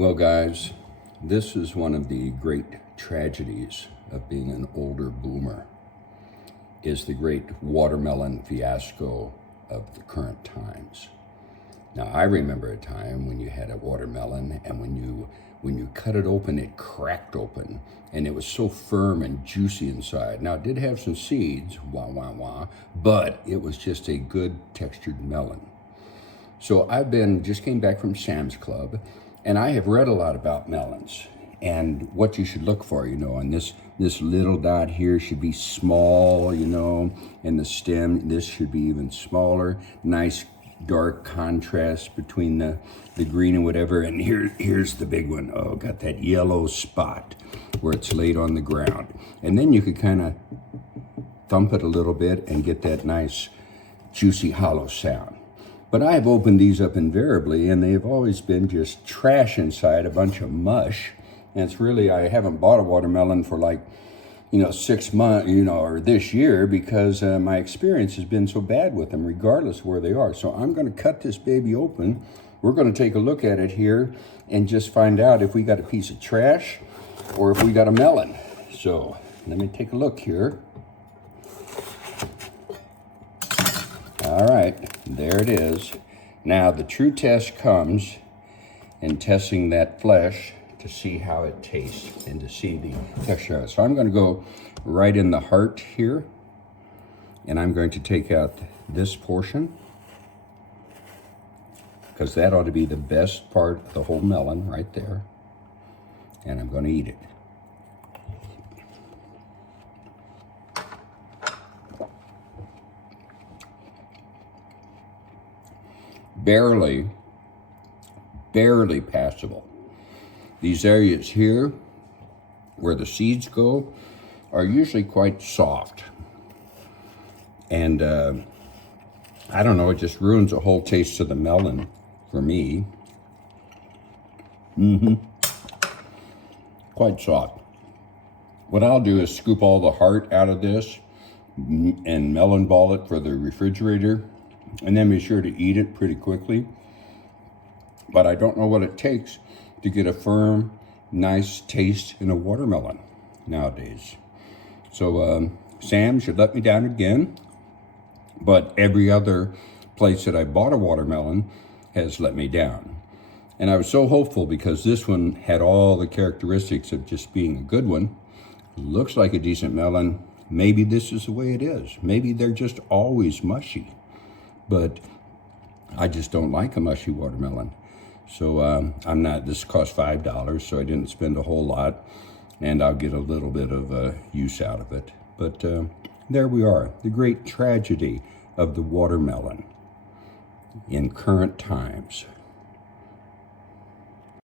Well, guys, this is one of the great tragedies of being an older boomer, is the great watermelon fiasco of the current times. Now, I remember a time when you had a watermelon, and when you cut it open, it cracked open, and it was so firm and juicy inside. Now, it did have some seeds, but it was just a good textured melon. So just came back from Sam's Club, and I have read a lot about melons and what you should look for, and this little dot here should be small, and the stem, this should be even smaller. Nice dark contrast between the green and whatever. And here's the big one. Oh, got that yellow spot where it's laid on the ground. And then you could kind of thump it a little bit and get that nice juicy hollow sound. But I've opened these up invariably, and they've always been just trash inside, a bunch of mush. And it's really, I haven't bought a watermelon for 6 months, or this year, because my experience has been so bad with them, regardless of where they are. So I'm going to cut this baby open. We're going to take a look at it here and just find out if we got a piece of trash or if we got a melon. So let me take a look here. All right, there it is. Now the true test comes in testing that flesh to see how it tastes and to see the texture of it. So I'm going to go right in the heart here, and I'm going to take out this portion, because that ought to be the best part of the whole melon right there, and I'm going to eat it. Barely passable. These areas here where the seeds go are usually quite soft. And I don't know, it just ruins the whole taste of the melon for me. Quite soft. What I'll do is scoop all the heart out of this and melon ball it for the refrigerator, and then be sure to eat it pretty quickly. But I don't know what it takes to get a firm, nice taste in a watermelon nowadays. So Sam should let me down again, but every other place that I bought a watermelon has let me down. And I was so hopeful because this one had all the characteristics of just being a good one. Looks like a decent melon. Maybe this is the way it is. Maybe they're just always mushy. But I just don't like a mushy watermelon. So this cost $5, so I didn't spend a whole lot, and I'll get a little bit of use out of it. But there we are, the great tragedy of the watermelon in current times.